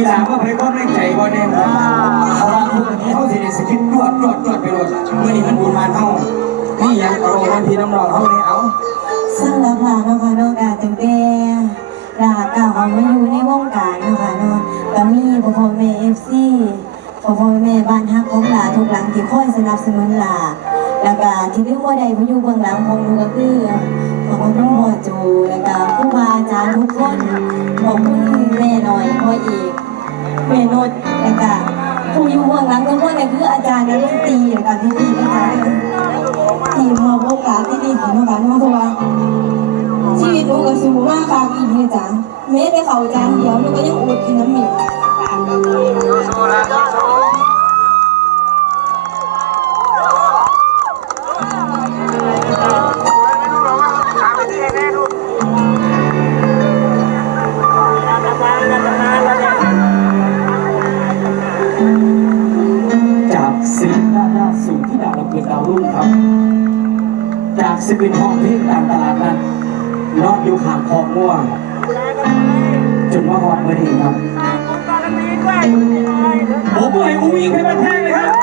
กีฬาก็ไปความในใจบ่เนี่ยเพราะว่าพวกนี้เขาสิได้สกินรวดรวดรวดไปรวดเมื่อนี้มันบุญมาเท่านี่ยังเอาวันพี่น้องเขาเนี่ยเอาสำหรับหลานนะคะนาะกาตั้งแต่ลาเก่าเอามาอยู่ในวงการนะคะเนาะก็มีพ่อพ่อแม่เอฟซีพ่อพ่อแม่บ้านฮักของหลาทุกหลังที่คอยสนับสนุนหลาแล้วก็ที่ลืมว่าใดมาอยู่เบื้องหลังของหนูก็คือขอบคุณพ่อจูแล้วก็ครูบาอาจารย์ทุกคนขอบคุณแม่หน่อยพ่ออีก แม่นดแล้วก็ผู้อยู่เบื้องหลังทุกคนก็คืออาจารย์นักดนตรีแล้วก็พี่ๆอาจารย์ที่มอบโอกาสที่ดีของเราเนาะทุกวันชีวิตหนูก็สูงมากค่ะอีกจ้ะแม้แต่เขาจานเดียวหนูก็ยังอดกินน้ำหมี่ ระเบิดดาวรุ่งครับ จากศิลปินห้องเพลงตามตลาดนั้นนอนอยู่ข้างคลองม่วงจนว่าฮอดมื่อนี้ครับผมเมื่อยอุ้งอิงให้มันแห้งเลยครับ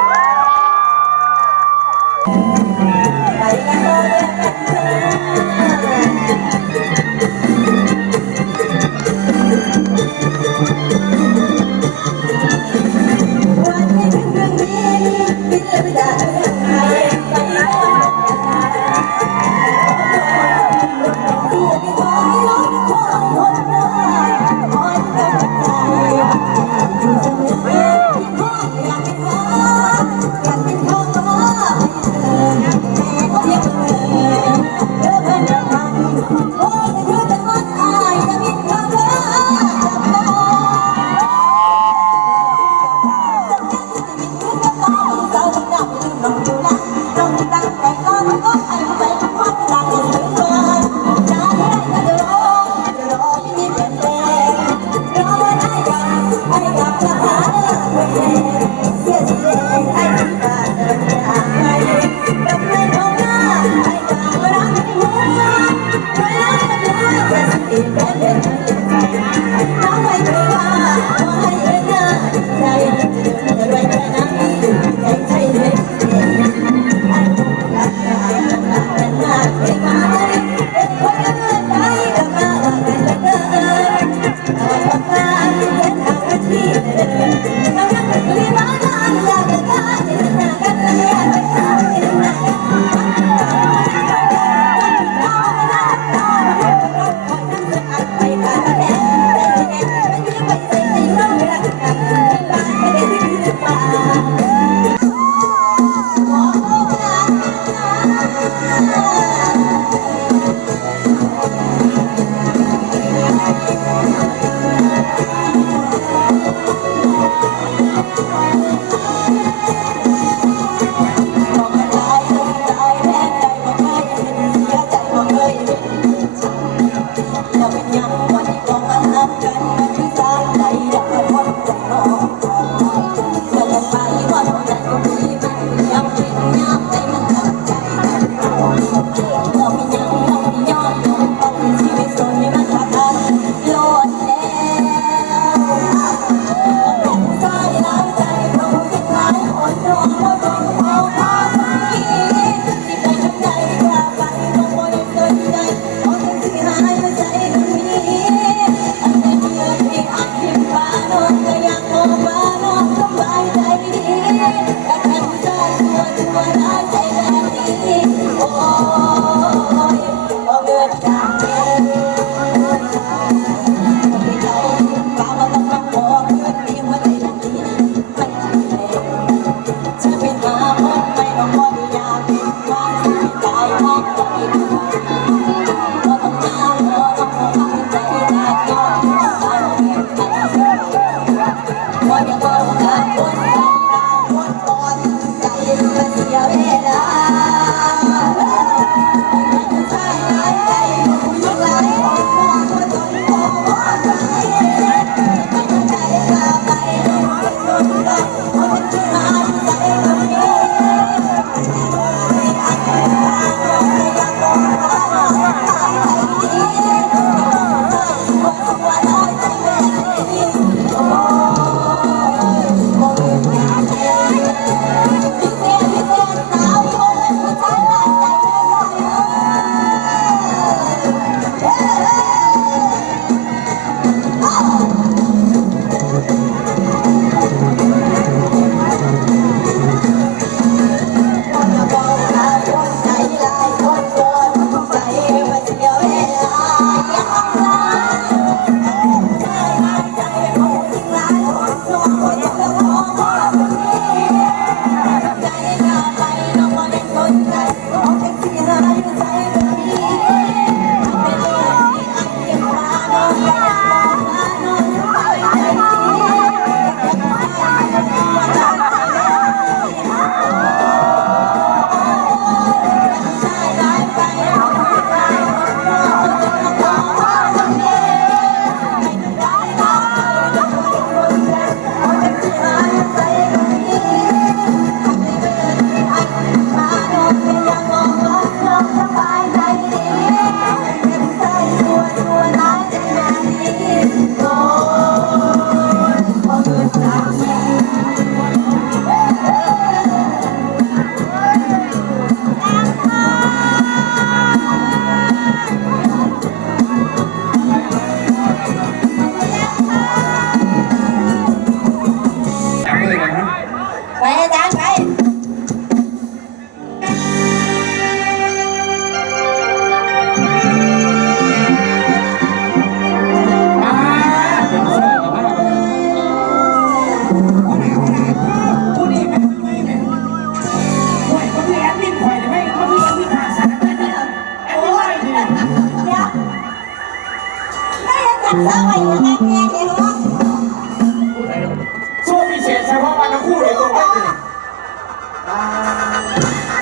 สียเฉพาะมันทั้งคู่เลยตัวไม่ติด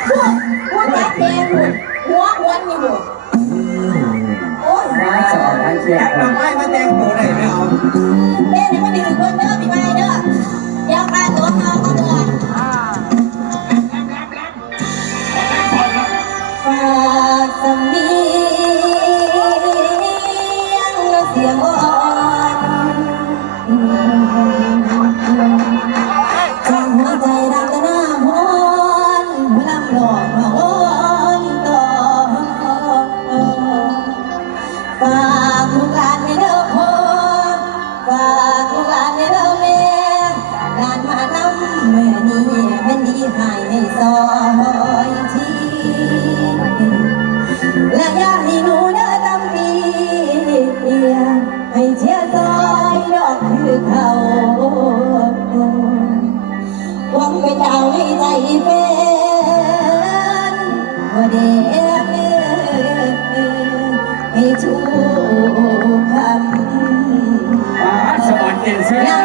หัวหัวแดงแดงหัวหัวหัวนี่หัวโอ้ยร้านสอนร้านเชียร์ดอกไม้มาไดงหัวไหนไม่เอาเอ๊ะเดี๋ยวม่ดื่มเบอร์เนอร์พี่ไม้เด้อ บ่เดมือให้ทุคำ สมอนเจนเซอร์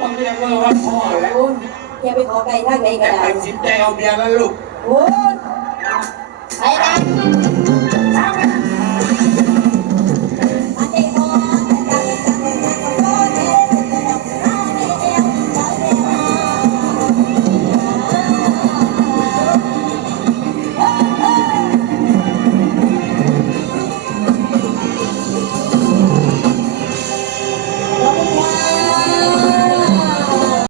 ต้องเรียกเลิกว่าพ่อแล้วโอ้ยอย่าไปขอไก่ทางไหนก็แต่ได้ตัดสินใจเอาเบียร์แล้วลูกโอ้ยไปนะ